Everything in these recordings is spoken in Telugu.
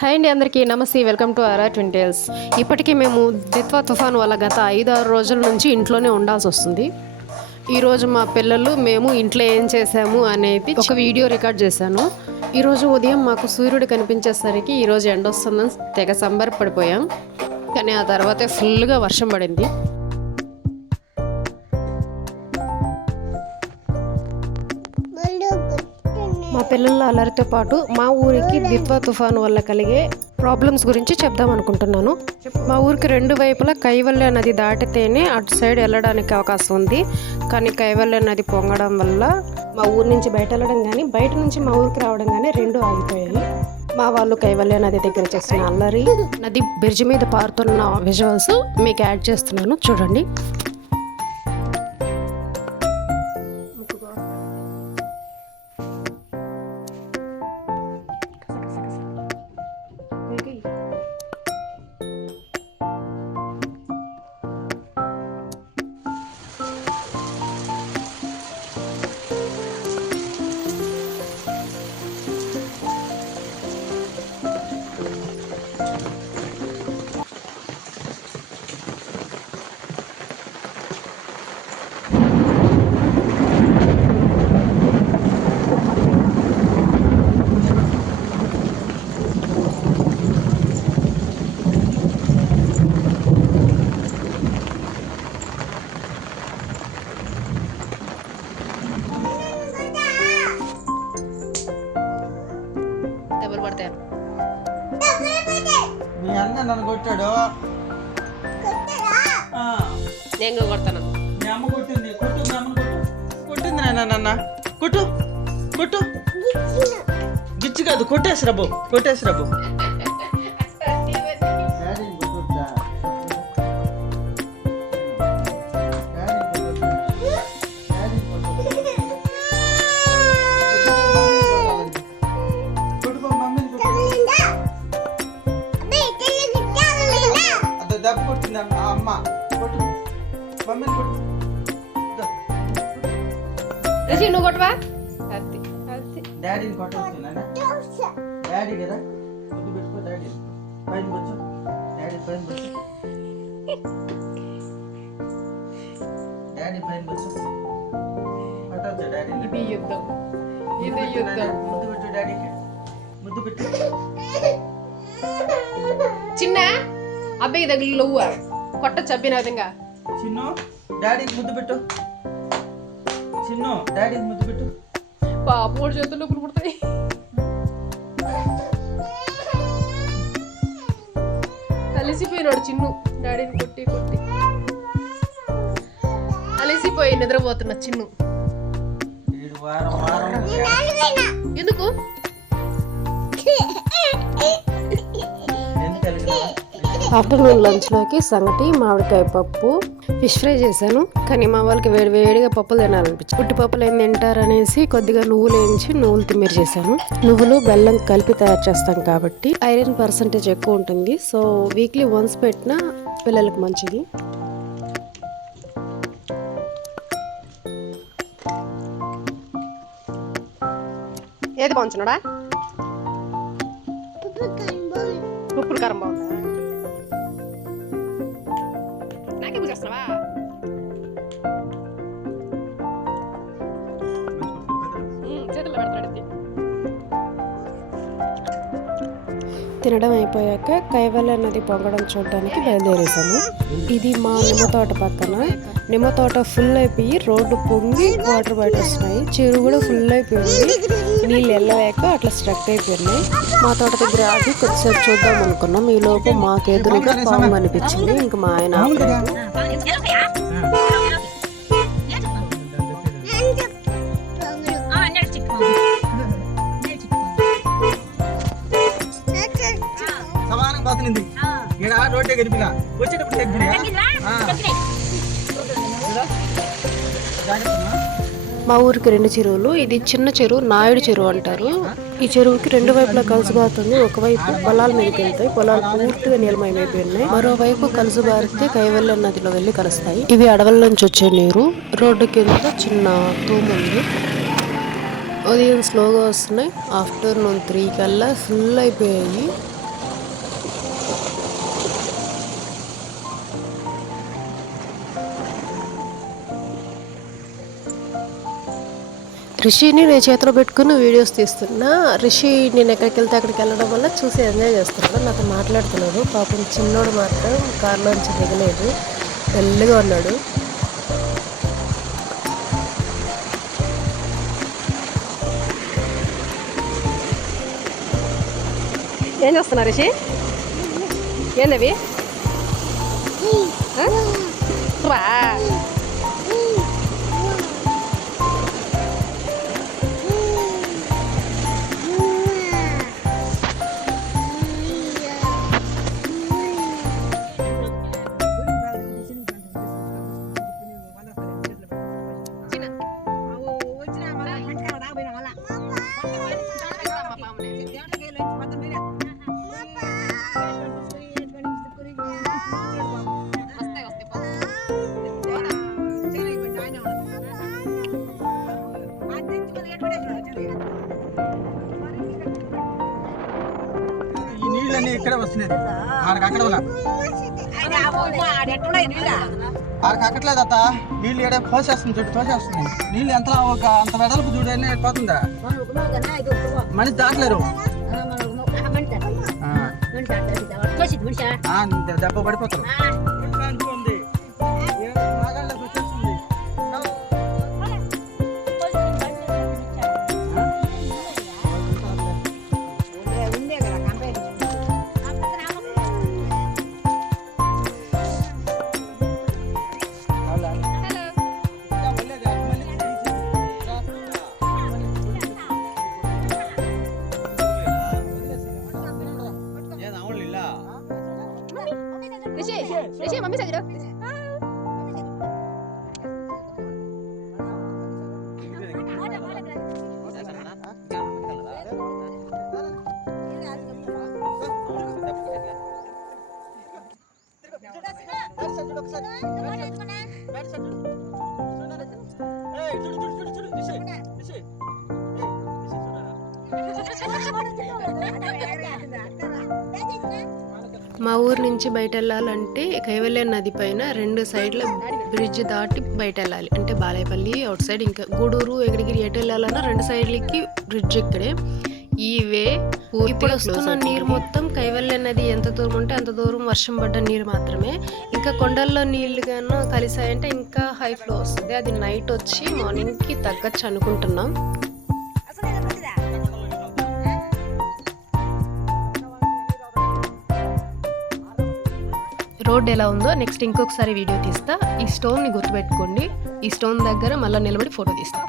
హాయ్ అండి, అందరికీ నమస్తే. Welcome to RR twin tales. ఇప్పటికీ మేము దిత్వా తుఫాన్ వల్ల గత 5-6 రోజుల నుంచి ఇంట్లోనే ఉండాల్సి వస్తుంది. ఈరోజు మా పిల్లలు మేము ఇంట్లో ఏం చేసాము అనేది ఒక వీడియో రికార్డ్ చేశాను. ఈరోజు ఉదయం మాకు సూర్యుడు కనిపించేసరికి ఈరోజు ఎండ వస్తుందని తెగ సంబరపడిపోయాం. కానీ ఆ తర్వాతే ఫుల్గా వర్షం పడింది. మా పిల్లల అల్లరితో పాటు మా ఊరికి దిత్వా తుఫాను వల్ల కలిగే ప్రాబ్లమ్స్ గురించి చెప్దాం అనుకుంటున్నాను. మా ఊరికి 2 వైపులా కైవల్య నది దాటితేనే అటు సైడ్ వెళ్ళడానికి అవకాశం ఉంది. కానీ కైవల్య నది పొంగడం వల్ల మా ఊరి నుంచి బయట వెళ్ళడం కానీ బయట నుంచి మా ఊరికి రావడం కానీ 2 ఆగిపోయాయి. మా వాళ్ళు కైవల్య నది దగ్గర చేస్తున్న అల్లరి, నది బ్రిడ్జ్ మీద పారుతున్న విజువల్స్ మీకు యాడ్ చేస్తున్నాను, చూడండి. మీ అన్న నన్ను కొట్టాడు. నేను కొడతాను. మీ అమ్మ కొట్టింది. కొట్టు, మీ అమ్మను కొట్టు. కొట్టింది నాన్న. కొట్టు కొట్టు. గిచ్చి కాదు, కొట్టేసి రబ్బు. దెబ్బ కొట్టింది అమ్మ. కొట్టు, మమ్మీని కొట్టు. నువ్వు కొట్టవా? డాడీని కొట్టవచ్చు నాన్న. డాడీ కదా, ముద్దు పెట్టుకో. డాడీ పైన వచ్చు. డాడీ పైన వచ్చు. కొట్టవచ్చు డాడీ. ఇది యుద్ధం. ముద్దు పెట్టు డాడీకి. ముద్దు పెట్టు. చిన్న అబ్బాయి దగ్గర లవ్వు కొట్టచ్చు. అబ్బాయి నా విధంగా. చిన్ను డాడీకి ముద్దు పెట్టు. చిన్ను డాడీకి ముద్దు పెట్టు. పాప చేతుల్లో పుడుతాయి. అలసిపోయినాడు చిన్ను, డాడీని కొట్టి అలసిపోయి నిద్రపోతున్నా చిన్ను. ఎందుకు ఆఫ్టర్నూన్ లంచ్లోకి సంగటి, మామిడికాయ పప్పు, ఫిష్ ఫ్రై చేశాను. కానీ మా వాళ్ళకి వేడిగా పప్పులు తినాలనిపించింది. పుట్టి పప్పులు ఏం తింటారనేసి కొద్దిగా నువ్వులు వేయించి నువ్వులు తిమ్మిరి చేశాను. నువ్వులు బెల్లం కలిపి తయారు చేస్తాం కాబట్టి ఐరన్ పర్సంటేజ్ ఎక్కువ ఉంటుంది. సో వీక్లీ వన్స్ పెట్టినా పిల్లలకు మంచిది. ఏది బాగుంటున్నాడా? ఉప్పుడు కారం బాగుందా? నాకే పూజేస్తావా? చేతుల్లో పెడతాడు. తినడం అయిపోయాక కైవల్య నది పొంగడం చూడడానికి బయలుదేరేసాము. ఇది మా నిమ్మ తోట పక్కన. నిమ్మ తోట ఫుల్ అయిపోయి రోడ్డు పొంగి వాటర్ బయట వస్తున్నాయి. చెరువు కూడా ఫుల్ అయిపోయింది. నీళ్ళు వెళ్ళలేక అట్లా స్ట్రక్ అయిపోయినాయి. మా తోట దగ్గర ఆగి కొద్దిసేపు చూద్దాం అనుకున్నాం. ఈ లోపు మాకు ఎదురుగా పాము అనిపించింది. ఇంక మా ఆయన రోడ్డే గడిపినా వచ్చేటప్పుడు మా ఊరికి 2 చెరువులు. ఇది చిన్న చెరువు, నాయుడు చెరువు అంటారు. ఈ చెరువుకి 2 వైపులా కలుసుబారుతుంది. ఒకవైపు పొలాల మీదకి వెళ్తాయి, పొలాలు పూర్తిగా నీలమయమైపోయి మరోవైపు కలుసుబారితే కైవల్య నదిలో వెళ్ళి కలుస్తాయి. ఇవి అడవుల నుంచి వచ్చే నీరు. రోడ్డు కింద చిన్న తూము ఉంది. ఉదయం స్లోగా వస్తున్నాయి. ఆఫ్టర్నూన్ 3 కల్లా ఫుల్ అయిపోయాయి. రిషిని నేను చేతిలో పెట్టుకుని వీడియోస్ తీస్తున్నా. రిషి నేను ఎక్కడికి వెళ్తే అక్కడికి వెళ్ళడం వల్ల చూసి ఎంజాయ్ చేస్తున్నాడు, నాతో మాట్లాడుతున్నాడు. పాపం చిన్నోడు మాత్రం కార్లోంచి దిగలేదు, డల్గా ఉన్నాడు. ఏం చేస్తున్నా రిషి? ఏందవి? రా ఈ నీళ్ళన్నీ ఇక్కడే వస్తున్నాయి, ఆడకి అక్కడ ఆడకి అక్కట్లేదు అత్త. నీళ్ళు ఏడే పోసేస్తుంది, చూడు తోసేస్తుంది. నీళ్ళు ఎంత అంత వెడల్పు చూడు అన్నీ పోతుందా, మనిషి దాటలేరు. దెబ్బ పడిపోతారు. మా ఊరు నుంచి బయట వెళ్ళాలంటే కైవల్య నది పైన 2 సైడ్ల బ్రిడ్జ్ దాటి బయట వెళ్ళాలి. అంటే బాలేపల్లి అవుట్ సైడ్, ఇంకా గూడూరు ఎక్కడికి ఎటు వెళ్ళాలన్నా 2 సైడ్లకి బ్రిడ్జ్ ఇక్కడే. ఈ వే ఇప్పుడు వస్తున్న నీరు మొత్తం కైవల్య నది ఎంత దూరం ఉంటే అంత దూరం వర్షం పడ్డ నీరు మాత్రమే. ఇంకా కొండల్లో నీళ్లు గాను కలిసాయంటే ఇంకా హై ఫ్లో వస్తుంది. అది నైట్ వచ్చి మార్నింగ్కి తగ్గచ్చు అనుకుంటున్నాం. రోడ్ ఎలా ఉందో నెక్స్ట్ ఇంకొకసారి వీడియో తీస్తా. ఈ స్టోన్ని గుర్తుపెట్టుకోండి, ఈ స్టోన్ దగ్గర మళ్ళీ నిలబడి ఫోటో తీస్తా.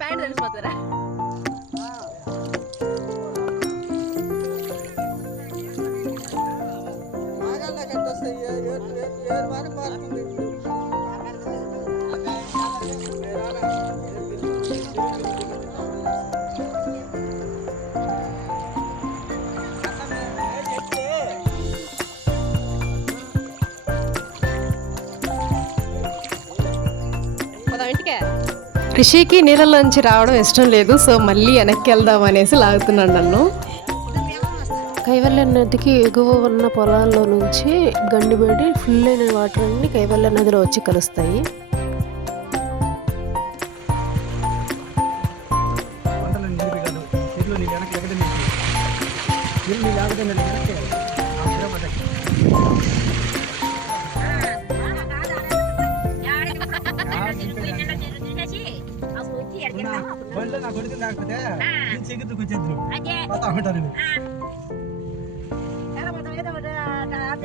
ప్యాంట్ తెలిసిపోతారా? రిషికి నీళ్ళలోంచి రావడం ఇష్టం లేదు, సో మళ్ళీ వెనక్కి వెళ్దాం అనేసి లాగుతున్నాడు నన్ను. కైవల్య నదికి ఎగువ ఉన్న పొలాల్లో నుంచి గండిబడి ఫుల్ అయిన వాటర్ అన్ని కైవల్య నదిలో వచ్చి కలుస్తాయి.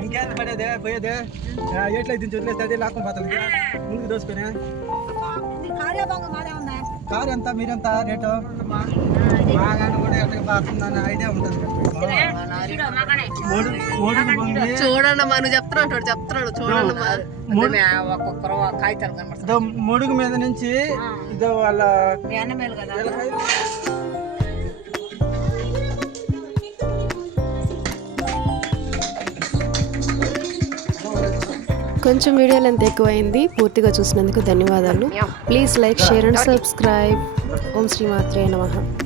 ఇంకేం పడేదే పోయేదే ఎట్లయితే వదిలేస్తే అదే లాక్కుని పోతుంది ముందుకు దోసుకుని. కారు ఎంత మీరెంత రేటు? బాగా కూడా ఎట్లా బాగుందని ఐడియా ఉంటుంది. చూడండి మా నువ్వు చెప్తున్నాడు చూడండి మొడుగు మీద నుంచి ఇదో వాళ్ళ కొంచెం వీడియో లెంత్ ఎక్కువైంది. పూర్తిగా చూసినందుకు ధన్యవాదాలు. Please like, share and subscribe. ఓం శ్రీ మాత్రే నమః.